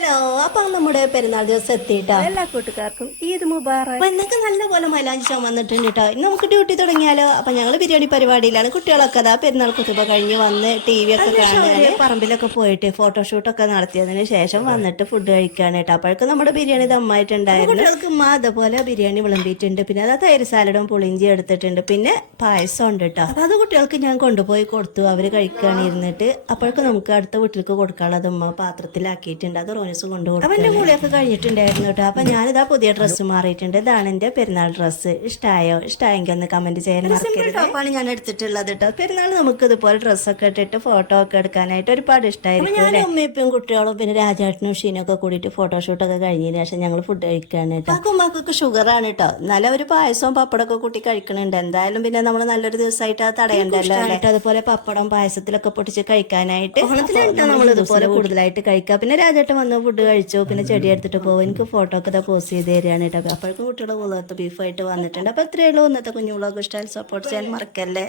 Hello, അപ്പൊ നമ്മുടെ പെരുന്നാൾ ദിവസം എത്തിയിട്ടോ. എല്ലാ കൂട്ടുകാർക്കും ഈദ് മുബാറക്. അപ്പൊ ഇന്നൊക്കെ നല്ല പോലെ മൈലാഞ്ചി വന്നിട്ടുണ്ട് കേട്ടോ. ഇന്ന് നമുക്ക് ഡ്യൂട്ടി തുടങ്ങിയാലോ. അപ്പൊ ഞങ്ങൾ ബിരിയാണി പരിപാടിയിലാണ്. കുട്ടികളൊക്കെ അതാ പെരുന്നാൾ കുത്തുമ്പോ കഴിഞ്ഞ് വന്ന് TV ഒക്കെ കാണാൻ പറമ്പിലൊക്കെ പോയിട്ട് ഫോട്ടോഷൂട്ടൊക്കെ നടത്തിയതിന് ശേഷം വന്നിട്ട് ഫുഡ് കഴിക്കാൻ കേട്ടോ. അപ്പോഴേക്കും നമ്മുടെ ബിരിയാണി ദമ്മായിട്ടുണ്ടായിരുന്നു. കുട്ടികൾക്ക് അതുപോലെ ബിരിയാണി വിളമ്പിയിട്ടുണ്ട്. പിന്നെ അത് തൈര് സാലഡും പുളിഞ്ചി എടുത്തിട്ടുണ്ട്. പിന്നെ പായസം ഉണ്ട് കേട്ടോ. അപ്പൊ അത് കുട്ടികൾക്ക് ഞാൻ കൊണ്ടുപോയി കൊടുത്തു. അവര് കഴിക്കുകയാണ് ഇരുന്നിട്ട്. അപ്പോഴേക്കും നമുക്ക് അടുത്ത വീട്ടിലേക്ക് കൊടുക്കാനുള്ളത് ഉമ്മ പാത്രത്തിലാക്കിയിട്ടുണ്ട്. അത് റോനസ് കൊണ്ടുപോകും. അപ്പൊ എന്റെ മൂളിയൊക്കെ കഴിഞ്ഞിട്ടുണ്ടായിരുന്നു കേട്ടോ. അപ്പൊ ഞാനിതാ പുതിയ ഡ്രസ്സ് മാറിയിട്ടുണ്ട്. ഇതാണ് എന്റെ പെരുന്നാൾ ഡ്രസ്സ്. ഇഷ്ടമായെങ്കിൽ ഒന്ന് കമന്റ് ചെയ്യാൻ മറക്കരുത്. ടോപ്പാണ് ഞാൻ എടുത്തിട്ടുള്ളത് കേട്ടോ. പെരുന്നാൾ നമുക്ക് ഇതുപോലെ ഡ്രസ്സൊക്കെ ഇട്ടിട്ട് ഫോട്ടോ ഒക്കെ എടുക്കാനായിട്ട് ഒരുപാട് ഇഷ്ടമായിരുന്നു. ഞാനും ഉമ്മയും കുട്ടികളും പിന്നെ രാജാട്ടനും ഷീനൊക്കെ കൂടിയിട്ട് ഫോട്ടോഷൂട്ടൊക്കെ കഴിഞ്ഞതിന് ശേഷം ഞങ്ങൾ ഫുഡ് കഴിക്കാണ് കേട്ടോ. ഉമ്മക്കൊക്കെ ഷുഗറാണ് കേട്ടോ. എന്നാലും ഒരു പായസവും പപ്പടമൊക്കെ കൂട്ടി കഴിക്കണുണ്ട്. എന്തായാലും പിന്നെ നമ്മൾ നല്ലൊരു ദിവസമായിട്ട് അത് തടയണ്ടല്ലോ. അതുപോലെ പപ്പടം പായസത്തിലൊക്കെ പൊട്ടിച്ച് കഴിക്കാനായിട്ട് നമ്മൾ ഇതുപോലെ കൂടുതലായിട്ട് കഴിക്കുക. പിന്നെ രാജേട്ടൻ വന്ന് ഫുഡ് കഴിച്ചു. പിന്നെ ചെടി എടുത്തിട്ട് പോകും. എനിക്ക് ഫോട്ടോ ഒക്കെ പോസ്റ്റ് ചെയ്ത് തരികയാണ് കേട്ടോ. അപ്പോഴേക്കും കുട്ടികളെ ബീഫായിട്ട് വന്നിട്ടുണ്ട്. അപ്പൊ ഇത്രയേ ഉള്ളൂ ഇന്നത്തെ കുഞ്ഞു വ്ളോഗ്. ഇഷ്ടമായി സപ്പോർട്ട് ചെയ്യാൻ മറക്കല്ലേ.